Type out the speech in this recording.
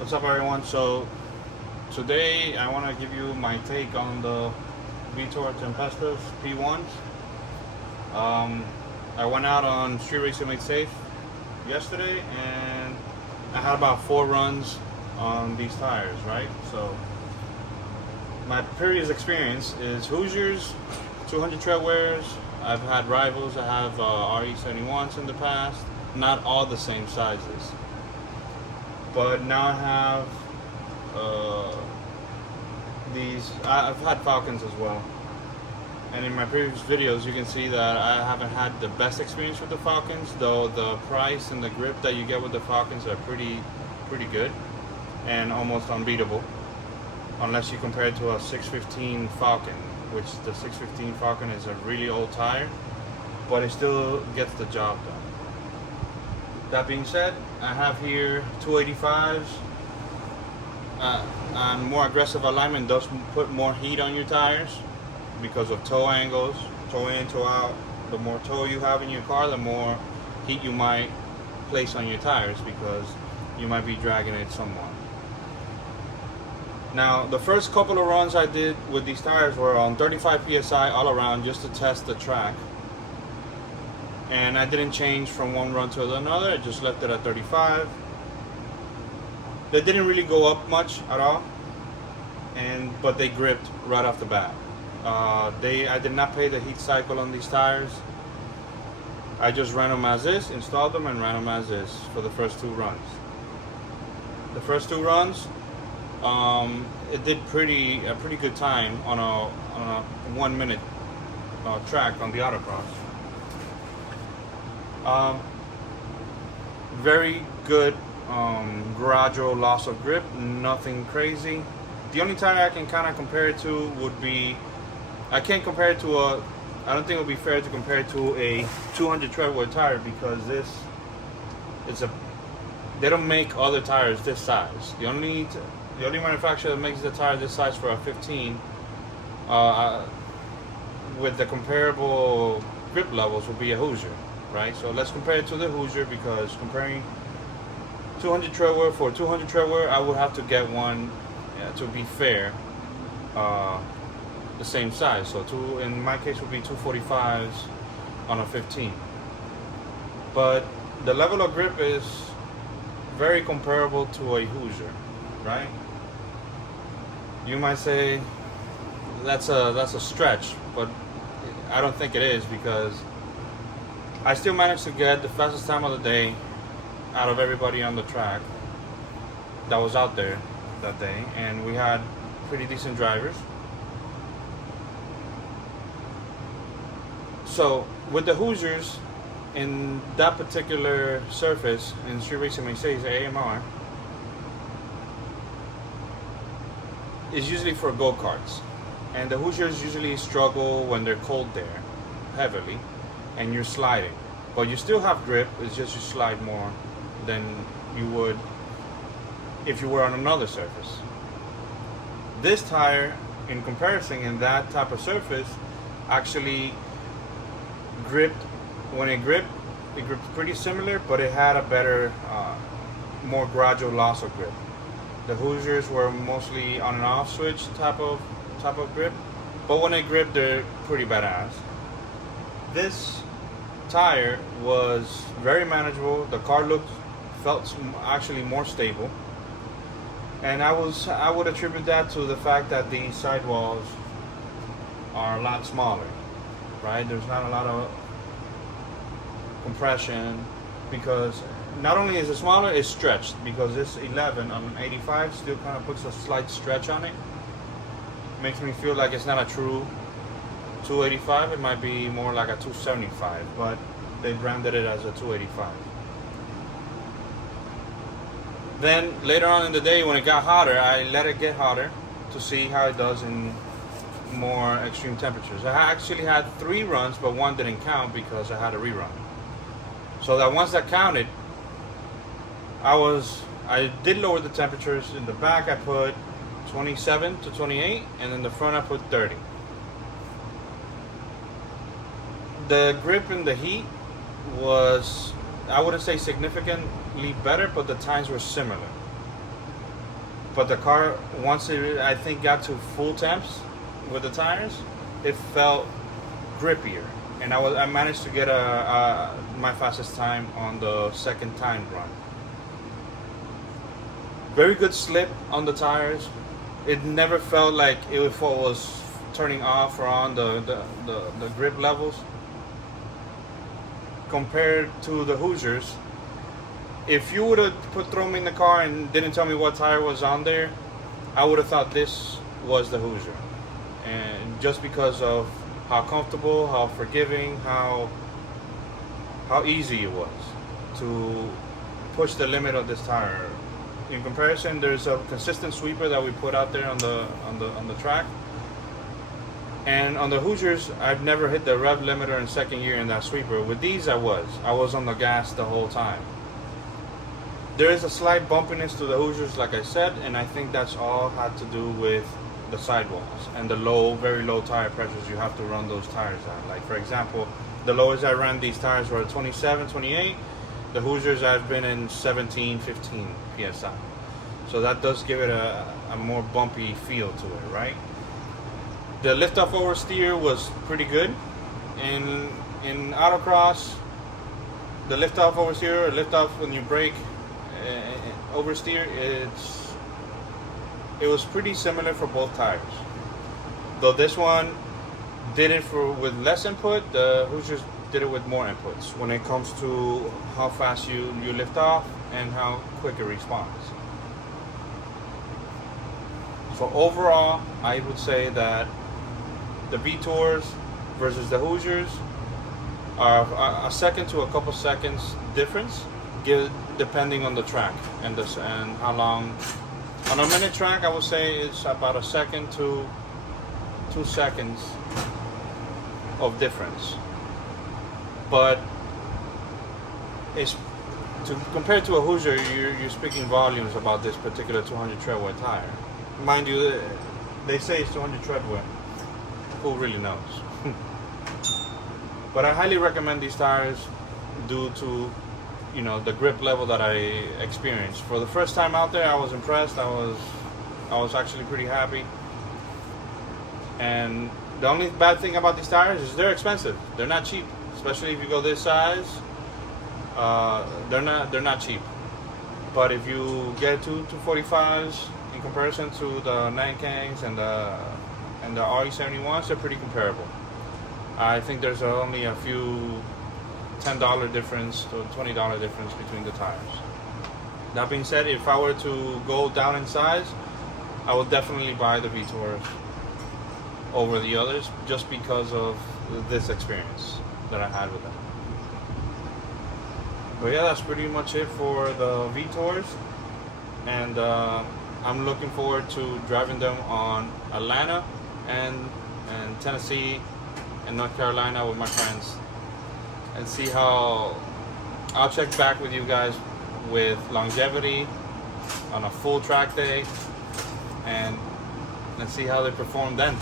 What's up, everyone? So today I want to give you my take on the Vitor Tempestas P1s. I went out on Street Racing Made Safe yesterday, and I had about 4 runs on these tires, right? So my previous experience is Hoosiers, 200 tread wears. I've had rivals. I have RE71s in the past. Not all the same sizes. But now I have these. I've had Falcons as well, and in my previous videos you can see that I haven't had the best experience with the Falcons. Though the price and the grip that you get with the Falcons are pretty good and almost unbeatable, unless you compare it to a 615 Falcon, which the 615 Falcon is a really old tire, but it still gets the job done. That being said, I have here 285s. And more aggressive alignment does put more heat on your tires because of toe angles, toe in, toe out. The more toe you have in your car, the more heat you might place on your tires because you might be dragging it somewhat. Now, the first couple of runs I did with these tires were on 35 psi all around just to test the track. And I didn't change from one run to another. I just left it at 35. They didn't really go up much at all, but they gripped right off the bat. I did not pay the heat cycle on these tires. I just ran them as is, installed them, and ran them as is for the first 2 runs. The first 2 runs, it did a pretty good time on a 1 minute track on the autocross. Very good gradual loss of grip, nothing crazy. The only tire I can kind of compare it to would be, I can't compare it to I don't think it would be fair to compare it to a 200 treadwear tire because they don't make other tires this size. The only manufacturer that makes the tire this size for a 15 with the comparable grip levels would be a Hoosier. Right, so let's compare it to the Hoosier because comparing 200 treadwear for 200 treadwear, I would have to get one to be fair, the same size. So in my case would be 245s on a 15. But the level of grip is very comparable to a Hoosier, right? You might say that's a stretch, but I don't think it is because I still managed to get the fastest time of the day out of everybody on the track that was out there that day, and we had pretty decent drivers. So with the Hoosiers, in that particular surface, in Street Racing Mercedes AMR, is usually for go-karts, and the Hoosiers usually struggle when they're cold there, heavily, and you're sliding, but you still have grip. It's just you slide more than you would if you were on another surface. This tire, in comparison, in that type of surface, actually gripped. When it gripped pretty similar, but it had a better, more gradual loss of grip. The Hoosiers were mostly on and off switch type of grip, but when they grip, they're pretty badass. This tire was very manageable. The car felt actually more stable, and I would attribute that to the fact that the sidewalls are a lot smaller, right? There's not a lot of compression because not only is it smaller, it's stretched because this 11 on an 85 still kind of puts a slight stretch on it. Makes me feel like it's not a true 285, it might be more like a 275, but they branded it as a 285. Then later on in the day when it got hotter, I let it get hotter to see how it does in more extreme temperatures. I actually had 3 runs, but 1 didn't count because I had a rerun. So that once that counted, I did lower the temperatures. In the back I put 27 to 28, and in the front I put 30. The grip and the heat was, I wouldn't say significantly better, but the times were similar. but the car, once it I think got to full temps with the tires, it felt grippier, and I managed to get my fastest time on the second time run. Very good slip on the tires. It never felt like it was turning off or on the grip levels. Compared to the Hoosiers, if you would have thrown me in the car and didn't tell me what tire was on there, I would have thought this was the Hoosier. And just because of how comfortable, how forgiving, how easy it was to push the limit of this tire. In comparison, there's a consistent sweeper that we put out there on the track. And on the Hoosiers, I've never hit the rev limiter in second gear in that sweeper. With these, I was on the gas the whole time. There is a slight bumpiness to the Hoosiers, like I said, and I think that's all had to do with the sidewalls and the very low tire pressures you have to run those tires at. Like, for example, the lowest I ran these tires were 27, 28. The Hoosiers, I've been in 17, 15 PSI. So that does give it a more bumpy feel to it, right? The lift-off oversteer was pretty good. In autocross, the lift-off oversteer or lift-off when you brake oversteer, it was pretty similar for both tires. Though this one did it with less input, the Hoosiers did it with more inputs when it comes to how fast you lift off and how quick it responds. So overall, I would say that the V-Tours versus the Hoosiers are a second to a couple seconds difference, depending on the track and how long. On a minute track, I would say it's about a second to 2 seconds of difference. But compared to a Hoosier, you're speaking volumes about this particular 200 treadwear tire. Mind you, they say it's 200 treadwear. Who really knows? But I highly recommend these tires due to, the grip level that I experienced. For the first time out there, I was impressed. I was actually pretty happy. And the only bad thing about these tires is they're expensive. They're not cheap, especially if you go this size. They're not cheap. But if you get two 245s in comparison to the 9Ks and the RE71s, they're pretty comparable. I think there's only a few $10 difference to $20 difference between the tires. That being said, if I were to go down in size, I would definitely buy the V-Tours over the others just because of this experience that I had with them. But yeah, that's pretty much it for the V-Tours, and I'm looking forward to driving them on Atlanta and Tennessee and North Carolina with my friends, and see how I'll check back with you guys with longevity on a full track day, and see how they perform then.